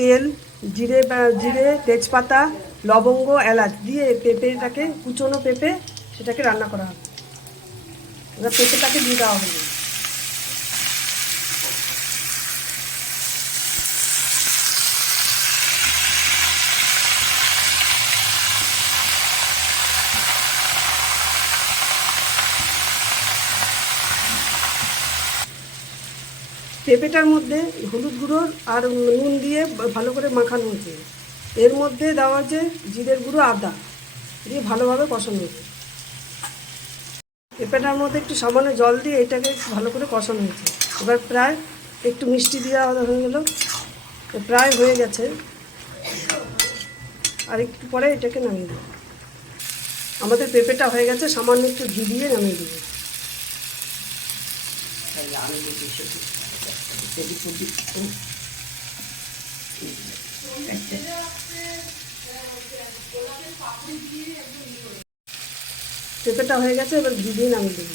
তেল, জিরে, তেজপাতা, লবঙ্গ, এলাচ দিয়ে পেঁপেটাকে, কুচনো পেঁপে, সেটাকে রান্না করা হবে। এবার পেঁপেটাকে দিয়ে দেওয়া হবে। পেঁপেটার মধ্যে হলুদ গুঁড়ো আর নুন দিয়ে ভালো করে মাখানো হয়েছে। এর মধ্যে দেওয়া হচ্ছে জিরের গুঁড়ো, আদা দিয়ে ভালোভাবে কষানো হয়েছে। পেঁপেটার মধ্যে একটু সামান্য জল দিয়ে এটাকে ভালো করে কষানো হয়েছে। এবার প্রায় একটু মিষ্টি দেওয়া হয়ে গেল, প্রায় হয়ে গেছে। আর একটু পরে এটাকে নামিয়ে দেবো। আমাদের পেঁপেটা হয়ে গেছে, সামান্য একটু ঘি দিয়ে নামিয়ে দেবো। পেঁপেটা হয়ে গেছে, এবার ঘি দিয়ে নামিয়ে দেবো।